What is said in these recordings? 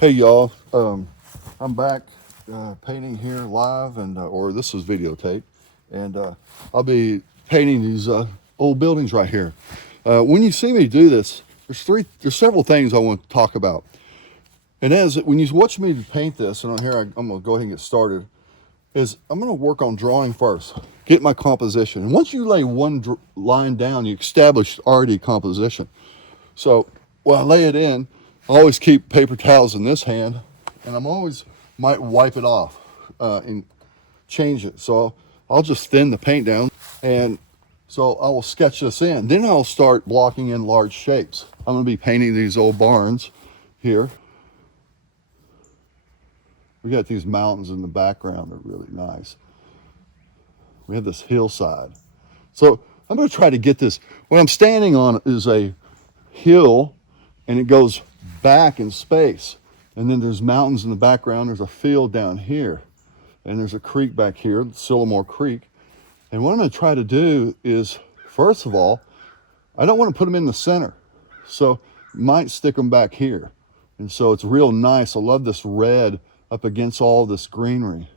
Hey y'all, I'm back painting here live, and or this is videotape, and I'll be painting these old buildings right here. When you see me do this, there's several things I want to talk about, and as when you watch me paint this, and here I'm gonna go ahead and get started. Is I'm gonna work on drawing first, get my composition, and once you lay one line down, you establish already composition. So when I lay it in, I always keep paper towels in this hand, and I'm always might wipe it off and change it. So I'll just thin the paint down, and so I will sketch this in. Then I'll start blocking in large shapes. I'm going to be painting these old barns here. We got these mountains in the background. They're really nice. We have this hillside. So I'm going to try to get this. What I'm standing on is a hill, and it goes back in space, and then there's mountains in the background. There's a field down here, and there's a creek back here, Sylamore Creek. And what I'm going to try to do is, first of all, I don't want to put them in the center, so might stick them back here. And so it's real nice. I love this red up against all this greenery.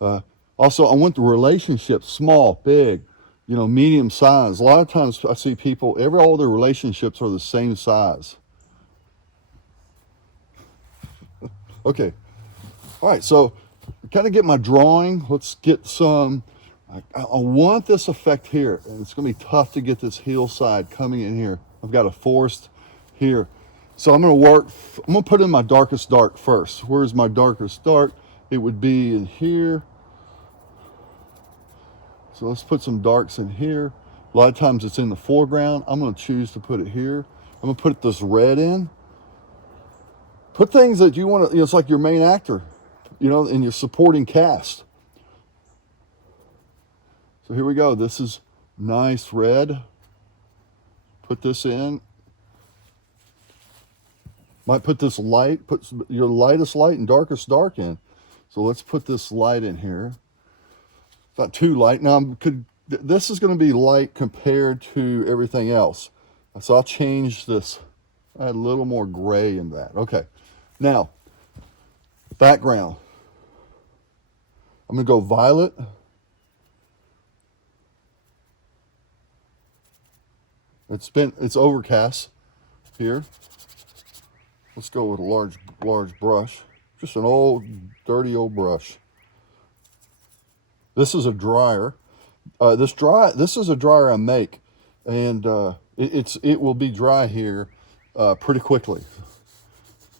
Also, I want the relationship small, big, medium size. A lot of times I see people, all their relationships are the same size. Okay. All right, so kind of get my drawing. Let's get some, I want this effect here. And it's going to be tough to get this hillside coming in here. I've got a forest here. So I'm going to put in my darkest dark first. Where's my darkest dark? It would be in here. So let's put some darks in here. A lot of times it's in the foreground. I'm going to choose to put it here. I'm going to put this red in. Put things that you want to, it's like your main actor, in your supporting cast. So here we go. This is nice red. Put this in. Might put this light, put your lightest light and darkest dark in. So let's put this light in here. It's not too light. Now, this is going to be light compared to everything else. So I'll change this. Add a little more gray in that. Okay. Now, background. I'm going to go violet. It's overcast here. Let's go with a large brush. Just an old, dirty old brush. This is a dryer. This is a dryer I make, and it will be dry here pretty quickly.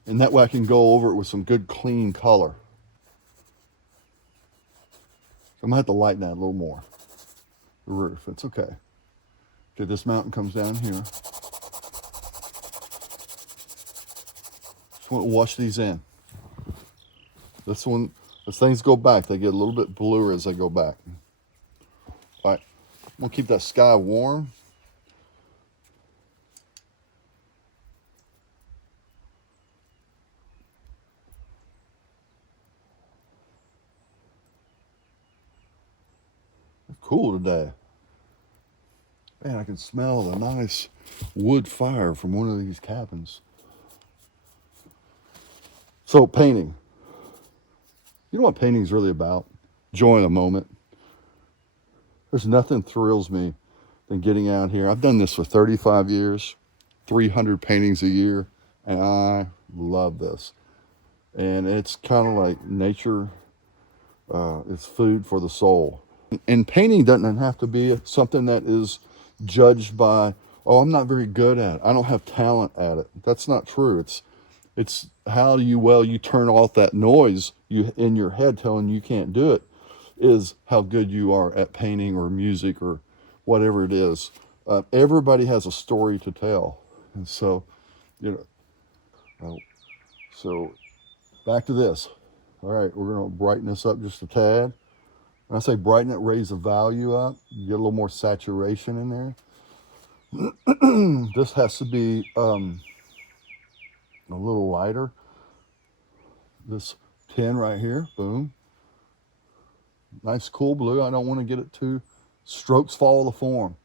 And that way I can go over it with some good clean color. So I'm gonna have to lighten that a little more. The roof, it's okay. Okay, this mountain comes down here. Just want to wash these in. This one, as things go back, they get a little bit bluer as they go back. All right, I'm gonna keep that sky warm. Cool today. Man, I can smell the nice wood fire from one of these cabins. So painting. You know what painting is really about? Joy in the moment. There's nothing thrills me than getting out here. I've done this for 35 years, 300 paintings a year, and I love this. And it's kind of like nature. It's food for the soul. And painting doesn't have to be something that is judged by, oh, I'm not very good at it. I don't have talent at it. That's not true. It's how you turn off that noise in your head telling you can't do it, is how good you are at painting or music or whatever it is. Everybody has a story to tell. And so, so back to this. All right, we're going to brighten this up just a tad. When I say brighten it, raise the value up, get a little more saturation in there. This has to be a little lighter. This 10 right here, boom. Nice cool blue. I don't want to get it too, strokes follow the form.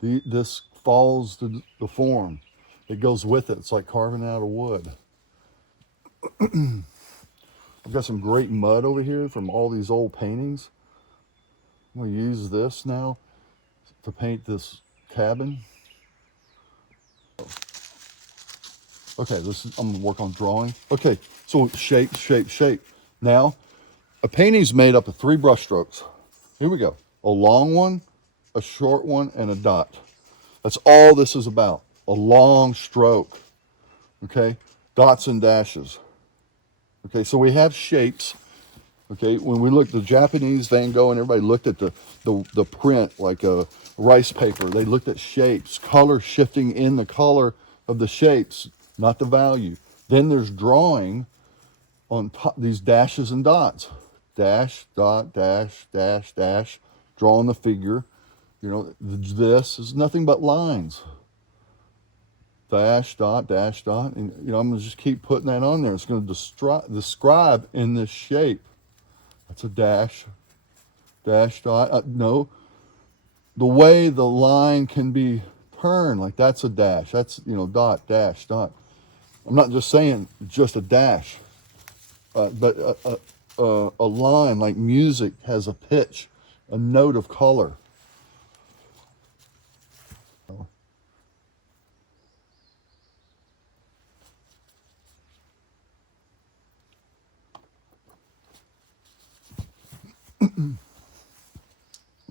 This follows the form. It goes with it. It's like carving out of wood. I've got some great mud over here from all these old paintings. I'm going to use this now to paint this cabin. Okay, I'm going to work on drawing. Okay, so shape, shape, shape. Now, a painting's made up of 3 brush strokes. Here we go. A long one, a short one, and a dot. That's all this is about. A long stroke. Okay, dots and dashes. Okay, so we have shapes. Okay, when we looked at the Japanese Van Gogh and everybody looked at the print like a rice paper, they looked at shapes, color shifting in the color of the shapes, not the value. Then there's drawing on top, these dashes and dots. Dash, dot, dash, dash, dash, drawing the figure. You know, this is nothing but lines. Dash, dot, and you know, I'm gonna just keep putting that on there. It's gonna describe in this shape. That's a dash, dash, dot. No, the way the line can be turned, like that's a dash. That's, you know, dot, dash, dot. I'm not just saying just a dash, but a line like music has a pitch, a note of color.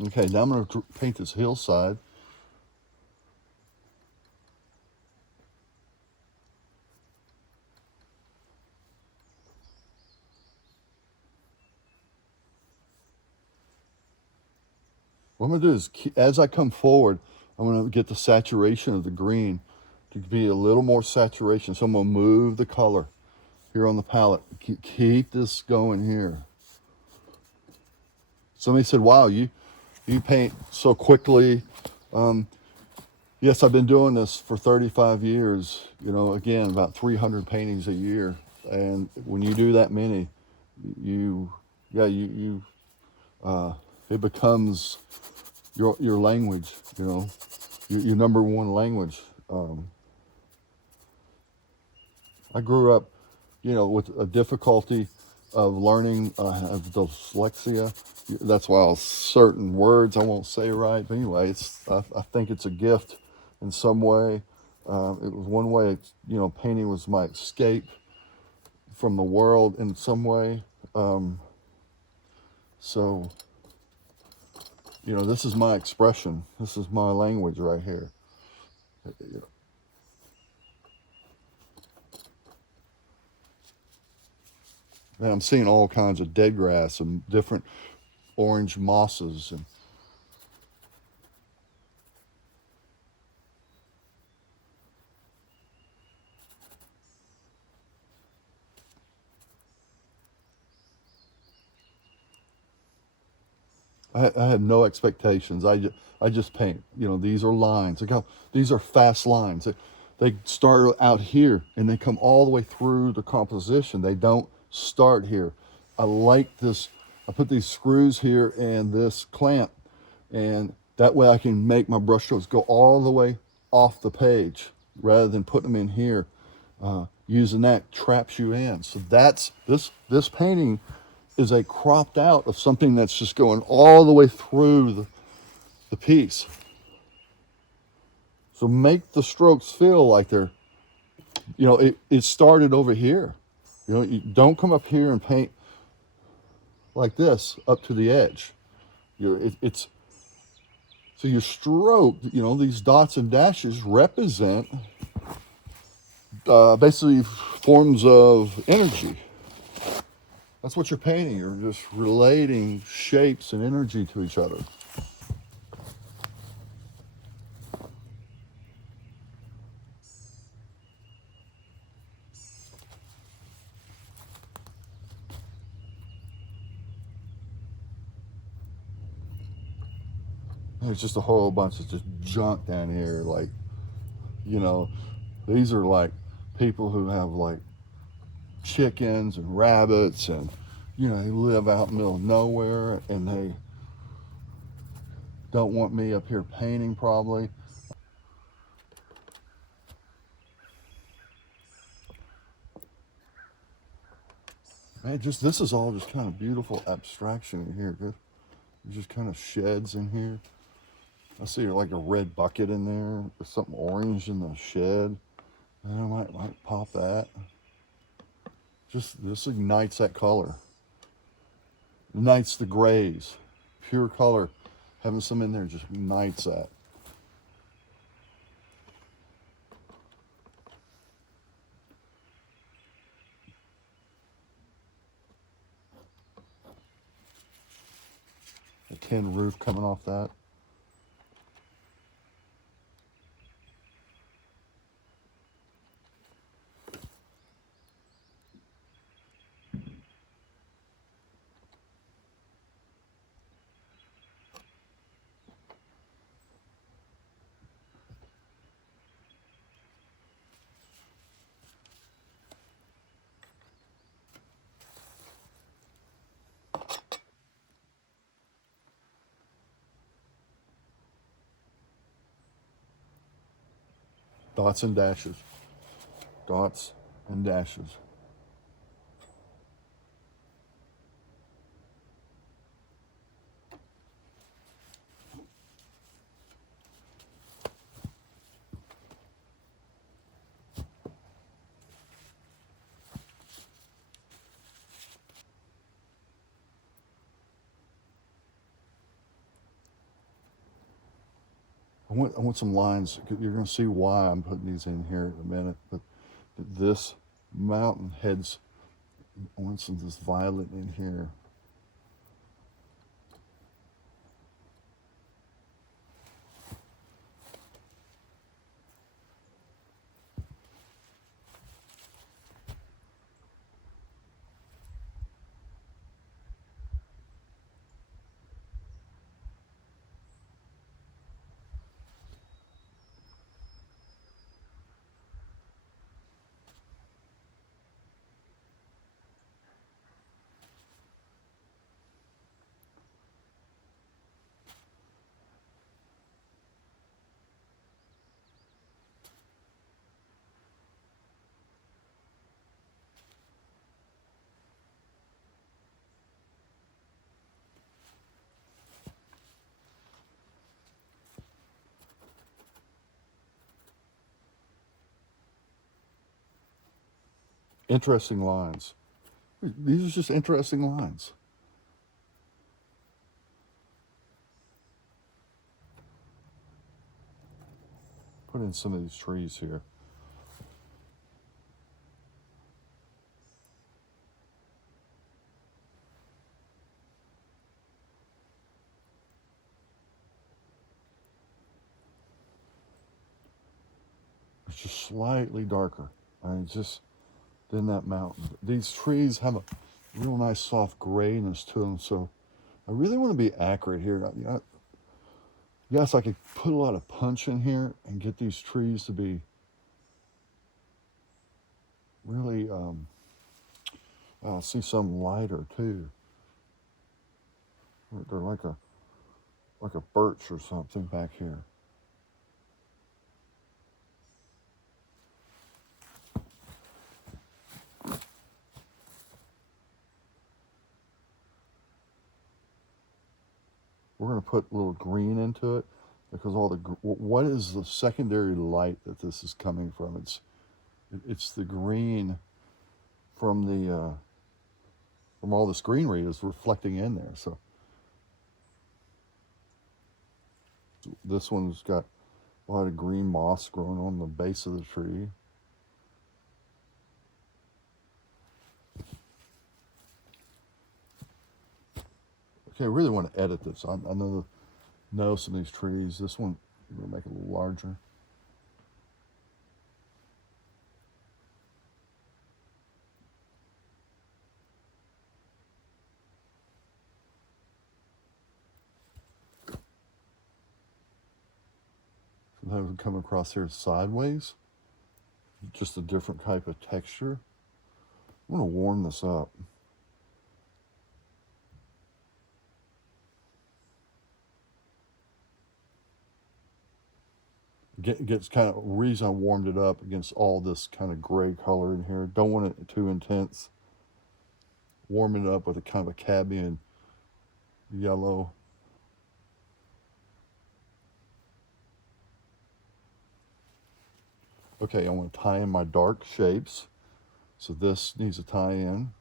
Okay, now I'm going to paint this hillside. What I'm going to do is, as I come forward, I'm going to get the saturation of the green to be a little more saturation. So I'm going to move the color here on the palette. Keep this going here. Somebody said, wow, you paint so quickly. Yes, I've been doing this for 35 years. You know, again, about 300 paintings a year. And when you do that many, it becomes your language, you know, your number one language. I grew up, you know, with a difficulty of learning. I have dyslexia. That's why certain words I won't say right. But anyway, I think it's a gift in some way. It was one way, you know, painting was my escape from the world in some way. So, you know, this is my expression. This is my language right here. And I'm seeing all kinds of dead grass and different orange mosses. And I had no expectations. I just paint. You know, these are lines. Look how these are fast lines. They start out here and they come all the way through the composition. They don't start here. I like this. I put these screws here and this clamp, and that way I can make my brush strokes go all the way off the page rather than putting them in here. Using that traps you in. So that's this painting is a cropped out of something that's just going all the way through the piece. So make the strokes feel like they're, you know, it started over here. You know, you don't come up here and paint like this up to the edge. It's so your stroke, you know, these dots and dashes represent basically forms of energy. That's what you're painting. You're just relating shapes and energy to each other. There's just a whole bunch of just junk down here. Like, you know, these are like people who have like chickens and rabbits, and you know, they live out in the middle of nowhere, and they don't want me up here painting probably. Man, just this is all just kind of beautiful abstraction in here. It just kind of sheds in here. I see like a red bucket in there, or something orange in the shed. And I might pop that. Just this ignites that color. Ignites the grays. Pure color. Having some in there just ignites that. The tin roof coming off that. Dots and dashes. Dots and dashes. I want some lines. You're going to see why I'm putting these in here in a minute. But this mountain heads, I want some of this violet in here. Interesting lines. These are just interesting lines. Put in some of these trees here. It's just slightly darker. Just than that mountain. These trees have a real nice soft grayness to them, so I really want to be accurate here. Yes, I could put a lot of punch in here and get these trees to be really, I see some lighter too. They're like a birch or something back here. We're going to put a little green into it because what is the secondary light that this is coming from? It's the green from the from all this greenery is reflecting in there. So this one's got a lot of green moss growing on the base of the tree. Okay, I really want to edit this. I know some of these trees. This one, I'm going to make it a little larger. Sometimes we come across here sideways, just a different type of texture. I'm going to warm this up. Gets kind of reason I warmed it up against all this kind of gray color in here. Don't want it too intense. warming it up with a kind of a cadmium yellow. Okay, I want to tie in my dark shapes. So this needs to tie in.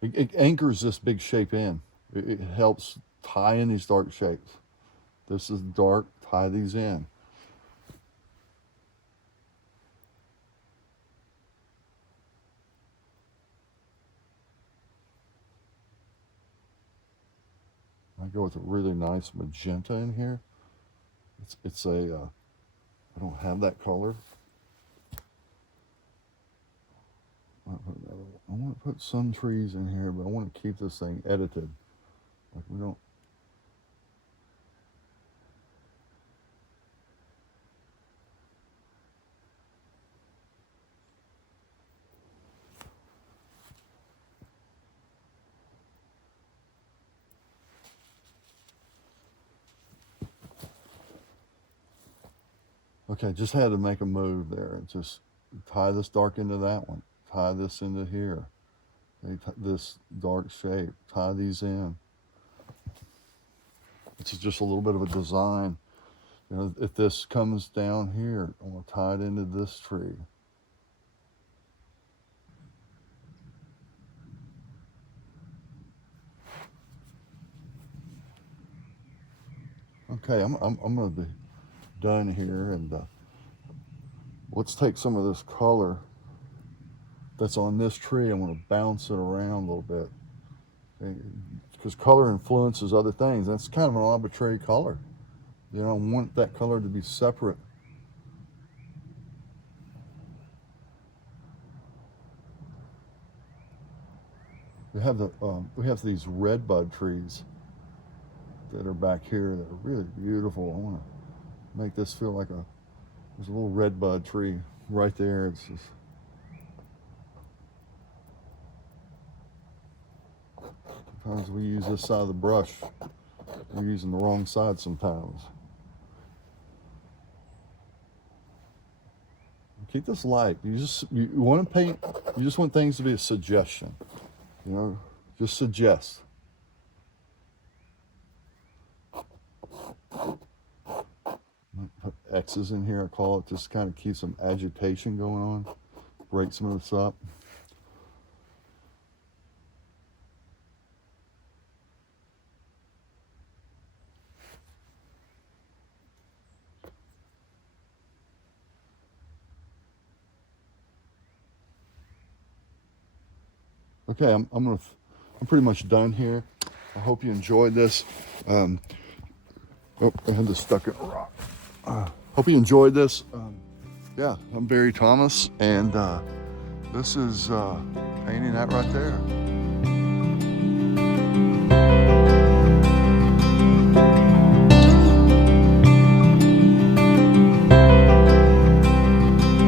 It anchors this big shape in. It helps tie in these dark shapes. This is dark, tie these in. I go with a really nice magenta in here. It's a, I don't have that color. I want to put some trees in here, but I want to keep this thing edited. Like we don't. Okay, just had to make a move there. Just tie this dark into that one. Tie this into here. Okay, this dark shape. Tie these in. It's just a little bit of a design. You know, if this comes down here, I'm going to tie it into this tree. Okay, I'm going to be done here, and let's take some of this color that's on this tree. I'm going to bounce it around a little bit, because color influences other things. That's kind of an arbitrary color. You know, I want that color to be separate. We have these red bud trees that are back here that are really beautiful. I want to make this feel like there's a little red bud tree right there. It's just, sometimes we use this side of the brush. We're using the wrong side sometimes. Keep this light. You want to paint. You just want things to be a suggestion. You know, just suggest. Put X's in here, I call it, just kind of keep some agitation going on, break some of this up. Okay, I'm pretty much done here. I hope you enjoyed this. Oh, I had this stuck in a rock. Hope you enjoyed this. Yeah, I'm Barry Thomas, and this is painting that right there.